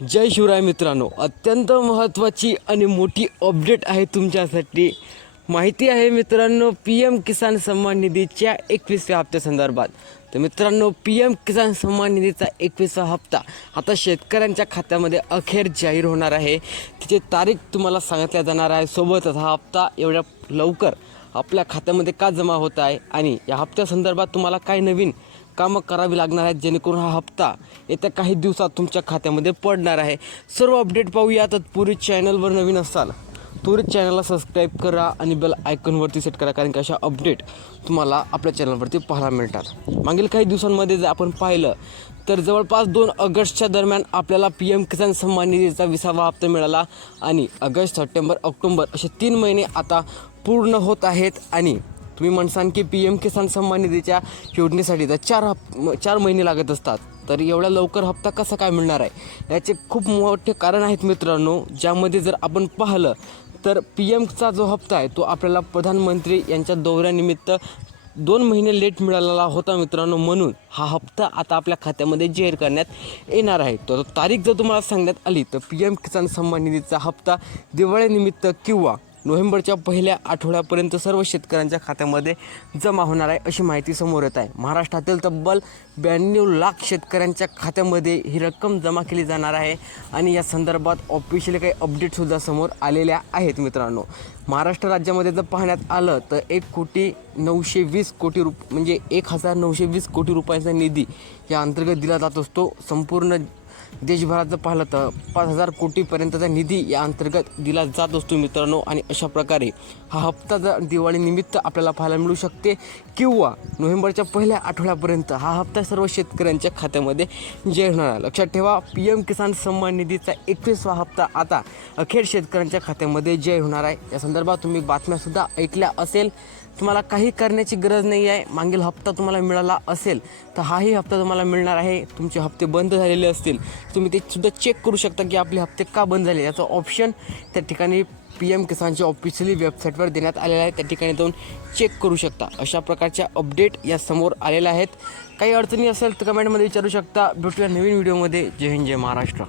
जय शिवराय मित्रांनो. अत्यंत महत्त्वाची आणि मोठी अपडेट आहे तुमच्यासाठी. माहिती आहे मित्रांनो पी एम किसान सन्मान निधीच्या एकवीसव्या हप्त्यासंदर्भात तर मित्रांनो पी एम किसान सन्मान निधीचा एकवीसवा हप्ता आता शेतकऱ्यांच्या खात्यामध्ये अखेर जाहीर होणार आहे. तिची तारीख तुम्हाला सांगितल्या जाणार आहे. सोबतच हा हप्ता एवढ्या लवकर आपल्या खात्यामध्ये का जमा होत आहे? आणि या हप्त्यासंदर्भात तुम्हाला काय नवीन कामं करावी लागणार आहेत जेणेकरून हा हप्ता येत्या काही दिवसात तुमच्या खात्यामध्ये पडणार आहे. सर्व अपडेट पाहूया. तत्पूर्वी चॅनलवर नवीन असाल त्वरित चॅनलला सबस्क्राईब करा आणि बेल आयकॉनवरती सेट करा कारण की अशा अपडेट तुम्हाला आपल्या चॅनलवरती पाहायला मिळतात. मागील काही दिवसांमध्ये जर आपण पाहिलं तर जवळपास दोन ऑगस्टच्या दरम्यान आपल्याला पी एम किसान सन्मान निधीचा विसावा हप्ता मिळाला आणि ऑगस्ट सप्टेंबर ऑक्टोंबर असे तीन महिने आता पूर्ण होत आहेत आणि तुम्ही म्हणसान की पी एम किसान सन्मान निधीच्या योजनेसाठी तर चार हप चार महिने लागत असतात. तर एवढ्या लवकर हप्ता कसा काय मिळणार आहे? याचे खूप मोठे कारण आहेत मित्रांनो ज्यामध्ये जर आपण पाहिलं तर पी एमचा जो हप्ता आहे तो आपल्याला प्रधानमंत्री यांच्या दौऱ्यानिमित्त दोन महिने लेट मिळालेला होता मित्रांनो म्हणून हा हप्ता आता आपल्या खात्यामध्ये जाहीर करण्यात येणार आहे. तर तारीख जर तुम्हाला सांगण्यात आली तर पी एम किसान सन्मान निधीचा हप्ता दिवाळीनिमित्त किंवा नोव्हेंबरच्या पहिल्या आठवड्यापर्यंत सर्व शेतकऱ्यांच्या खात्यामध्ये जमा होणार आहे अशी माहिती समोर येत आहे. महाराष्ट्रातील तब्बल ब्याण्णव लाख शेतकऱ्यांच्या खात्यामध्ये ही रक्कम जमा केली जाणार आहे आणि या संदर्भात ऑफिशियली काही अपडेटसुद्धा समोर आलेल्या आहेत मित्रांनो. महाराष्ट्र राज्यामध्ये जर पाहण्यात आलं तर एक कोटी नऊशे वीस कोटी रुप म्हणजे एक हजार नऊशे वीस कोटी रुपयांचा निधी या अंतर्गत दिला जात असतो. संपूर्ण देशभरात जर पाहिलं तर पाच हजार कोटीपर्यंतचा निधी या अंतर्गत दिला जात असतो मित्रांनो. आणि अशा प्रकारे हा हप्ता जर दिवाळीनिमित्त आपल्याला पाहायला मिळू शकते किंवा नोव्हेंबरच्या पहिल्या आठवड्यापर्यंत हा हप्ता सर्व शेतकऱ्यांच्या खात्यामध्ये जाहीर होणार आहे. लक्षात ठेवा पी एम किसान सन्मान निधीचा एकवीसवा हप्ता आता अखेर शेतकऱ्यांच्या खात्यामध्ये जय होणार आहे. या संदर्भात तुम्ही बातम्यासुद्धा ऐकल्या असेल. तुम्हाला काही करण्याची गरज नाही आहे. मागील हप्ता तुम्हाला मिळाला असेल तर हाही हप्ता तुम्हाला मिळणार आहे. तुमचे हप्ते बंद झालेले असतील. तुम्ही ते सुद्धा चेक करू शकता की आपले हप्ते का बंद झाले. याचं ऑप्शन त्या ठिकाणी पी एम किसानच्या ऑफिशियली वेबसाईटवर देण्यात आलेलं आहे. त्या ठिकाणी जाऊन चेक करू शकता. अशा प्रकारच्या अपडेट या समोर आलेल्या आहेत. काही अडचणी असेल तर कमेंटमध्ये विचारू शकता. भेटूया नवीन व्हिडिओमध्ये जय हिंद जय महाराष्ट्र.